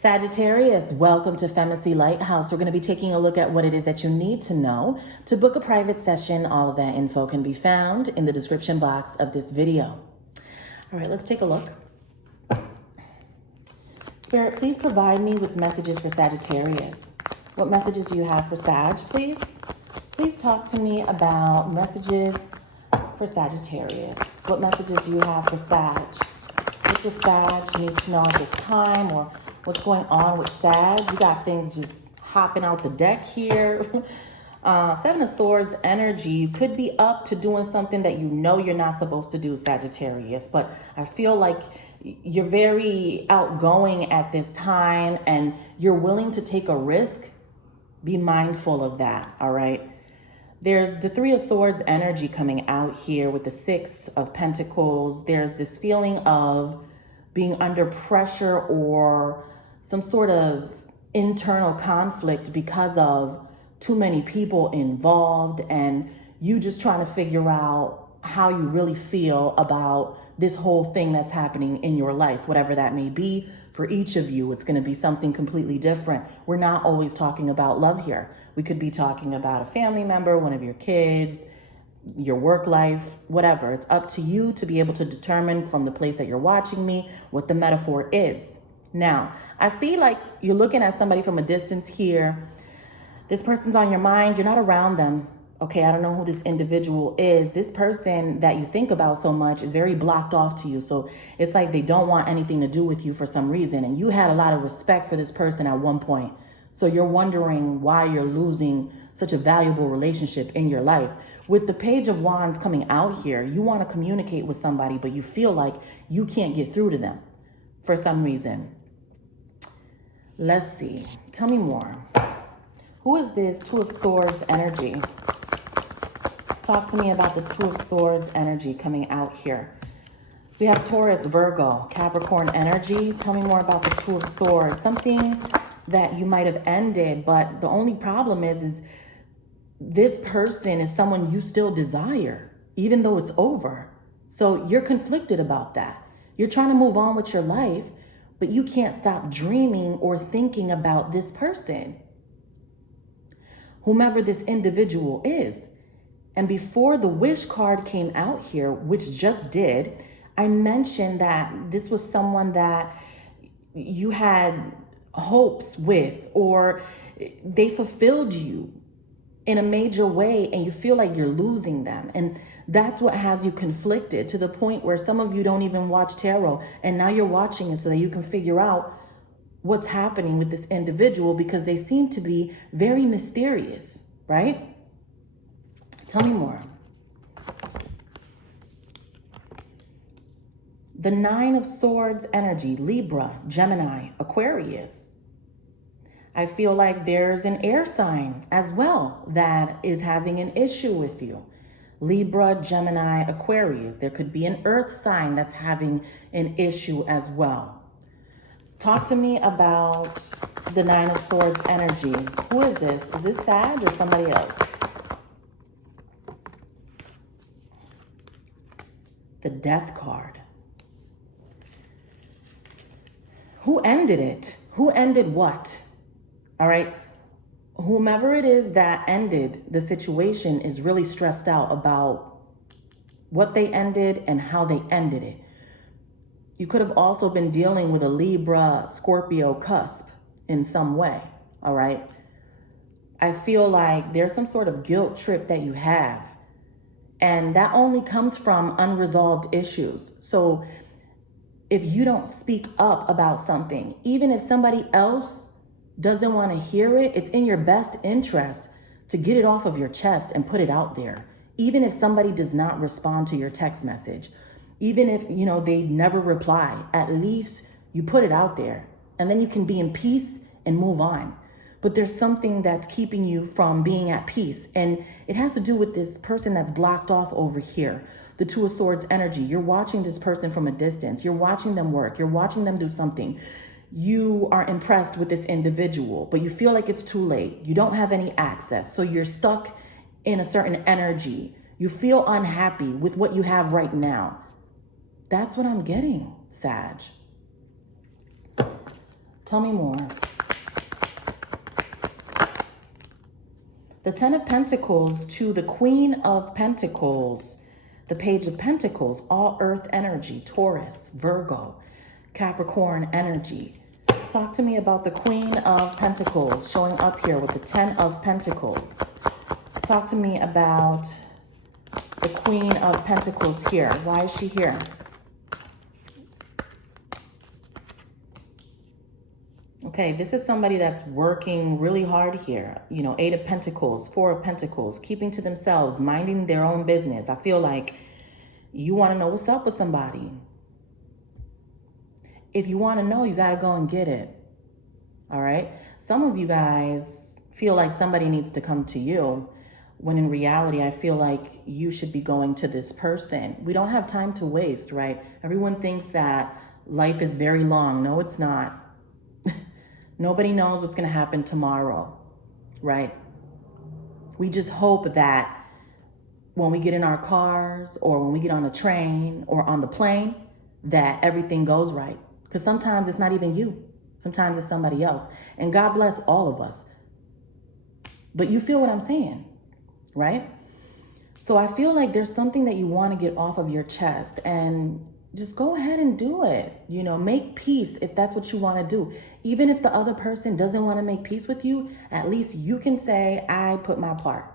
Sagittarius, welcome to FEMACY'S LightHouse. We're going to be taking a look at what it is that you need to know. To book a private session, all of that info can be found in the description box of this video. All right, let's take a look. Spirit, please provide me with messages for Sagittarius. What messages do you have for Sag, please? Please talk to me about messages for Sagittarius. What messages do you have for Sag? What does Sag need to know at this time, or what's going on with Sag? You got things just hopping out the deck here. Seven of Swords energy. You could be up to doing something that you know you're not supposed to do, Sagittarius. But I feel like you're very outgoing at this time and you're willing to take a risk. Be mindful of that, all right? There's the Three of Swords energy coming out here with the Six of Pentacles. There's this feeling of being under pressure or some sort of internal conflict because of too many people involved and you just trying to figure out how you really feel about this whole thing that's happening in your life, whatever that may be. For each of you, it's going to be something completely different. We're not always talking about love here. We could be talking about a family member, one of your kids, your work life, whatever. It's up to you to be able to determine from the place that you're watching me what the metaphor is. Now, I see like you're looking at somebody from a distance here. This person's on your mind. You're not around them. Okay, I don't know who this individual is. This person that you think about so much is very blocked off to you. So it's like they don't want anything to do with you for some reason. And you had a lot of respect for this person at one point. So you're wondering why you're losing such a valuable relationship in your life. With the Page of Wands coming out here, you want to communicate with somebody, but you feel like you can't get through to them for some reason. Let's see. Tell me more. Who is this Two of Swords energy? Talk to me about the Two of Swords energy coming out here. We have Taurus, Virgo, Capricorn energy. Tell me more about the Two of Swords. Something that you might have ended, but the only problem is this person is someone you still desire, even though it's over. So you're conflicted about that. You're trying to move on with your life, but you can't stop dreaming or thinking about this person, whomever this individual is. And before the wish card came out here, which just did, I mentioned that this was someone that you had hopes with, or they fulfilled you in a major way and you feel like you're losing them. And that's what has you conflicted to the point where some of you don't even watch tarot, and now you're watching it so that you can figure out what's happening with this individual, because they seem to be very mysterious, right? Tell me more. The Nine of Swords energy, Libra, Gemini, Aquarius. I feel like there's an air sign as well that is having an issue with you. Libra, Gemini, Aquarius. There could be an earth sign that's having an issue as well. Talk to me about the Nine of Swords energy. Who is this? Is this Sag or somebody else? The Death card. Who ended it? Who ended what? All right. Whomever it is that ended the situation is really stressed out about what they ended and how they ended it. You could have also been dealing with a Libra, Scorpio cusp in some way. All right. I feel like there's some sort of guilt trip that you have. And that only comes from unresolved issues. So if you don't speak up about something, even if somebody else doesn't want to hear it, it's in your best interest to get it off of your chest and put it out there. Even if somebody does not respond to your text message, even if, you know, they never reply, at least you put it out there and then you can be in peace and move on. But there's something that's keeping you from being at peace. And it has to do with this person that's blocked off over here. The Two of Swords energy. You're watching this person from a distance. You're watching them work. You're watching them do something. You are impressed with this individual, but you feel like it's too late. You don't have any access. So you're stuck in a certain energy. You feel unhappy with what you have right now. That's what I'm getting, Sag. Tell me more. The Ten of Pentacles to the Queen of Pentacles. The Page of Pentacles, all earth energy, Taurus, Virgo, Capricorn energy. Talk to me about the Queen of Pentacles showing up here with the Ten of Pentacles. Talk to me about the Queen of Pentacles here. Why is she here? Okay, this is somebody that's working really hard here. You know, Eight of Pentacles, Four of Pentacles, keeping to themselves, minding their own business. I feel like you want to know what's up with somebody. If you want to know, you got to go and get it. All right? Some of you guys feel like somebody needs to come to you, when in reality, I feel like you should be going to this person. We don't have time to waste, right? Everyone thinks that life is very long. No, it's not. Nobody knows what's going to happen tomorrow, right? We just hope that when we get in our cars or when we get on a train or on the plane, that everything goes right. Because sometimes it's not even you. Sometimes it's somebody else. And God bless all of us. But you feel what I'm saying, right? So I feel like there's something that you want to get off of your chest, and just go ahead and do it. You know, make peace if that's what you want to do. Even if the other person doesn't want to make peace with you, at least you can say, I put my part.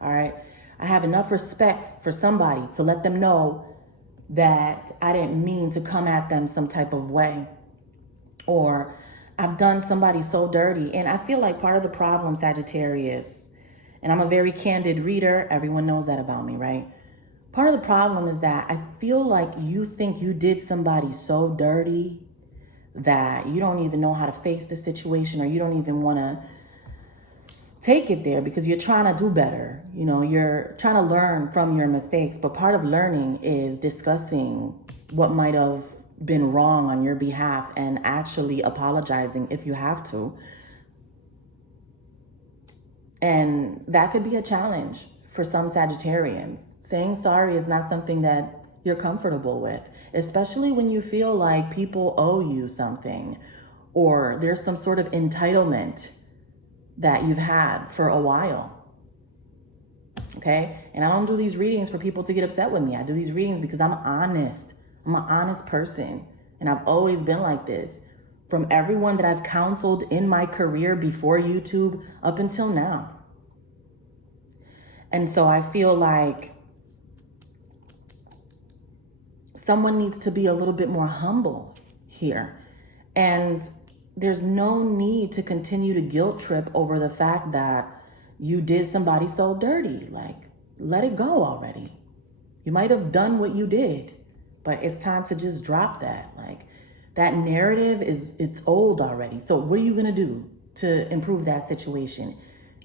All right. I have enough respect for somebody to let them know that I didn't mean to come at them some type of way, or I've done somebody so dirty. And I feel like part of the problem, Sagittarius, and I'm a very candid reader. Everyone knows that about me, right? Part of the problem is that I feel like you think you did somebody so dirty that you don't even know how to face the situation, or you don't even want to take it there because you're trying to do better. You know, you're trying to learn from your mistakes. But part of learning is discussing what might have been wrong on your behalf and actually apologizing if you have to. And that could be a challenge for some Sagittarians. Saying sorry is not something that you're comfortable with, especially when you feel like people owe you something, or there's some sort of entitlement that you've had for a while. Okay? And I don't do these readings for people to get upset with me. I do these readings because I'm honest. I'm an honest person. And I've always been like this. From everyone that I've counseled in my career before YouTube up until now. And so I feel like someone needs to be a little bit more humble here. And there's no need to continue to guilt trip over the fact that you did somebody so dirty. Like, let it go already. You might have done what you did, but it's time to just drop that. Like, that narrative it's old already. So what are you gonna do to improve that situation?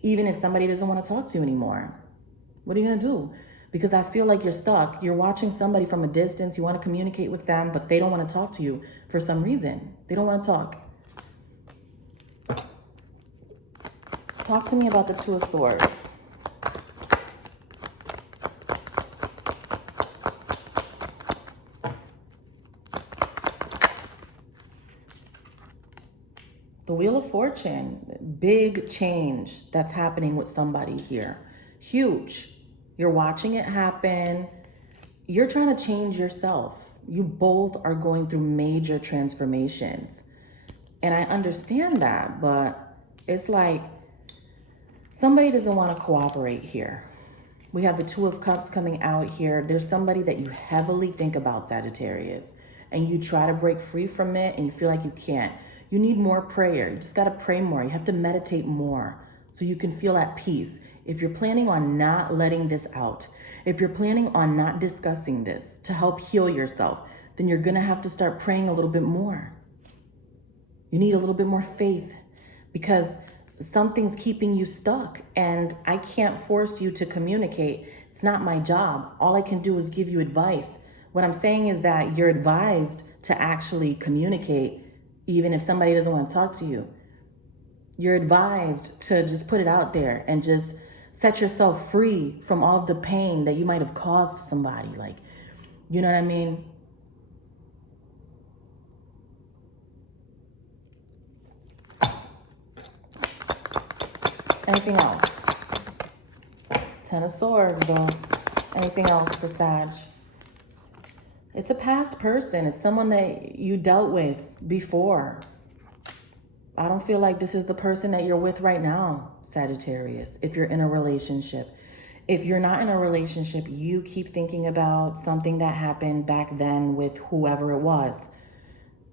Even if somebody doesn't want to talk to you anymore, what are you gonna do? Because I feel like you're stuck. You're watching somebody from a distance. You want to communicate with them, but they don't want to talk to you for some reason. They don't want to talk. Talk to me about the Two of Swords. The Wheel of Fortune, big change that's happening with somebody here. Huge. You're watching it happen. You're trying to change yourself. You both are going through major transformations. And I understand that, but it's like somebody doesn't want to cooperate here. We have the Two of Cups coming out here. There's somebody that you heavily think about, Sagittarius, and you try to break free from it and you feel like you can't. You need more prayer. You just got to pray more. You have to meditate more so you can feel at peace. If you're planning on not letting this out, if you're planning on not discussing this to help heal yourself, then you're going to have to start praying a little bit more. You need a little bit more faith because something's keeping you stuck, and I can't force you to communicate. It's not my job. All I can do is give you advice. What I'm saying is that you're advised to actually communicate even if somebody doesn't want to talk to you. You're advised to just put it out there and just set yourself free from all of the pain that you might have caused somebody. Like, you know what I mean? Anything else? Ten of Swords, though. Anything else for Sag? It's a past person. It's someone that you dealt with before. I don't feel like this is the person that you're with right now, Sagittarius, if you're in a relationship. If you're not in a relationship, you keep thinking about something that happened back then with whoever it was.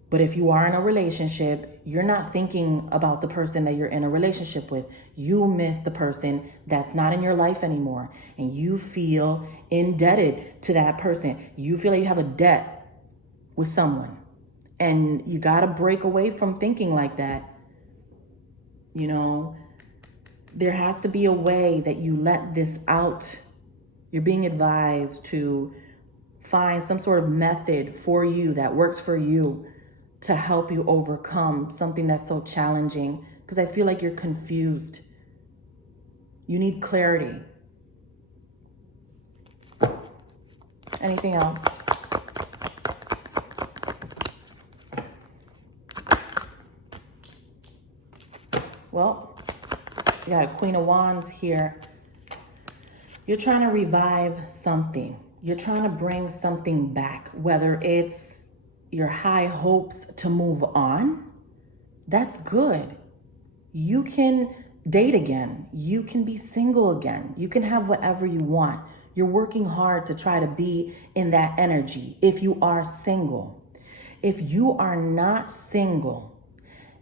But if you are in a relationship, you're not thinking about the person that you're in a relationship with. You miss the person that's not in your life anymore. And you feel indebted to that person. You feel like you have a debt with someone. And you got to break away from thinking like that. You know, there has to be a way that you let this out. You're being advised to find some sort of method for you that works for you to help you overcome something that's so challenging, because I feel like you're confused. You need clarity. Anything else? Well, you got a Queen of Wands here. You're trying to revive something. You're trying to bring something back, whether it's your high hopes to move on. That's good. You can date again. You can be single again. You can have whatever you want. You're working hard to try to be in that energy if you are single. If you are not single,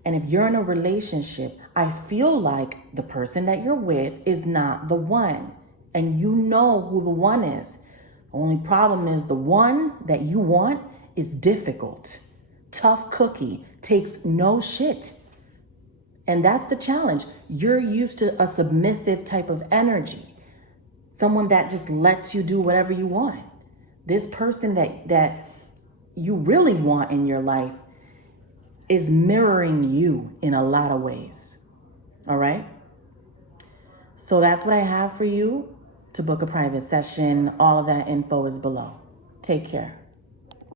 and if you're in a relationship, I feel like the person that you're with is not the one. And you know who the one is. The only problem is the one that you want is difficult. Tough cookie, takes no shit. And that's the challenge. You're used to a submissive type of energy. Someone that just lets you do whatever you want. This person that you really want in your life is mirroring you in a lot of ways. All right? So that's what I have for you. To book a private session, all of that info is below. Take care.